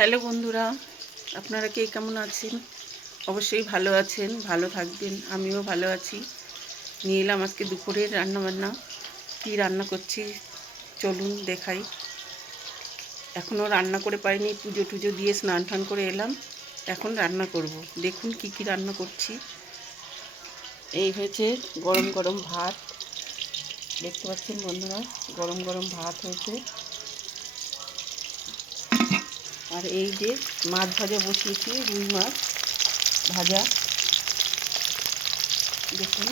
Hello বন্ধুরা, আপনারা কে কেমন আছেন? অবশ্যই ভালো আছেন, ভালো থাকবেন। আমিও ভালো আছি। নিয়ে এলাম আজকে দুপুরের রান্নাবান্না। কী রান্না করছি চলুন দেখাই। এখনও রান্না করে পারিনি, পুজো টুজো দিয়ে স্নান টান করে এলাম। এখন রান্না করব। দেখুন কি কি রান্না করছি। এই হয়েছে গরম গরম ভাত, দেখতে পাচ্ছেন বন্ধুরা, গরম গরম ভাত হয়েছে। আর এই যে মাছ ভাজা বসিয়েছি, রুই মাছ ভাজা, দেখুন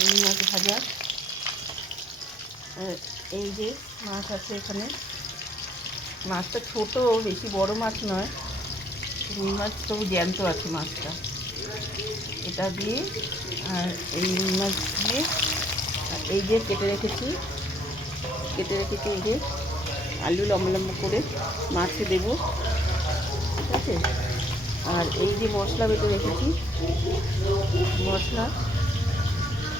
রুই মাছ ভাজা। এই যে মাছ আছে এখানে, মাছটা ছোট, বেশি বড় মাছ নয়, রুই মাছ তবু জ্যান্ত আছে মাছটা। এটা দিয়ে আর এই রুই মাছ দিয়ে এই যে কেটে রেখেছি এই যে আলু লম্বা লম্বা করে মাছে দেবো, ঠিক আছে। আর এই যে মশলা বেটে রেখেছি, মশলা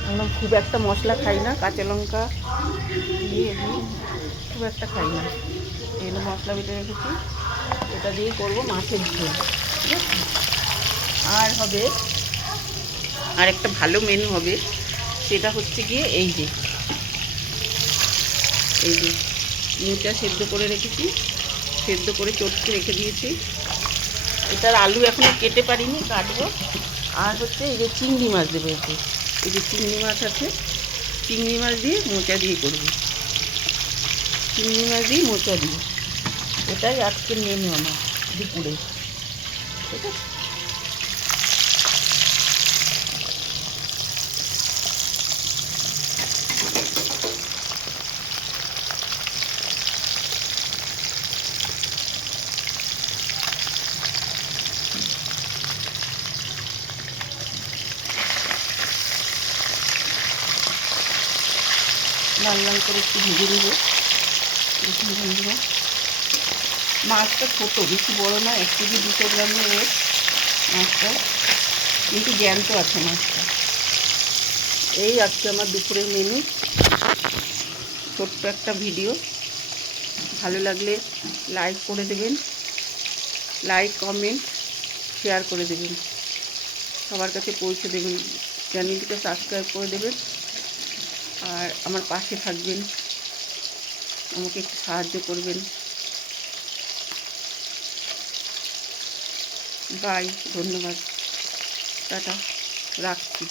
আমরা খুব একটা মশলা খাই না, কাঁচা লঙ্কা দিয়ে খুব একটা খাই না। এগুলো মশলা বেটে রেখেছি, এটা দিয়েই করবো মাছের ঝোল, ঠিক আছে। আর হবে আর একটা ভালো মেনু হবে, সেটা হচ্ছে গিয়ে এই যে মোচা সেদ্ধ করে রেখেছি, সেদ্ধ করে চটকে রেখে দিয়েছি। এটার আলু এখনও কেটে পারিনি, কাটবো। আর হচ্ছে এই যে চিংড়ি মাছ দেবো এতে, এই যে চিংড়ি মাছ আছে, চিংড়ি মাছ দিয়ে মোচা দিয়ে করবো, চিংড়ি মাছ দিয়ে মোচা দিয়ে। এটাই আজকের মেনু আমার দুপুরে, ঠিক আছে। লাল লাল করে একটু ভেজে নেবো। দেখুন বন্ধুরা, মাছটা ছোটো, বেশি বড় না, 1 কেজি 200 গ্রামের ওয়েট মাছটা, কিন্তু জ্যান্ত আছে মাছটা। এই আজকে আমার দুপুরের মেনু, ছোট্ট একটা ভিডিও। ভালো লাগলে লাইক করে দেবেন, লাইক কমেন্ট শেয়ার করে দেবেন, সবার কাছে পৌঁছে দেবেন। চ্যানেলটিকে সাবস্ক্রাইব করে দেবেন আর আমার পাশে থাকবেন, আমাকে একটু সাহায্য করবেন। বাই, ধন্যবাদ, টাটা, রাখছি।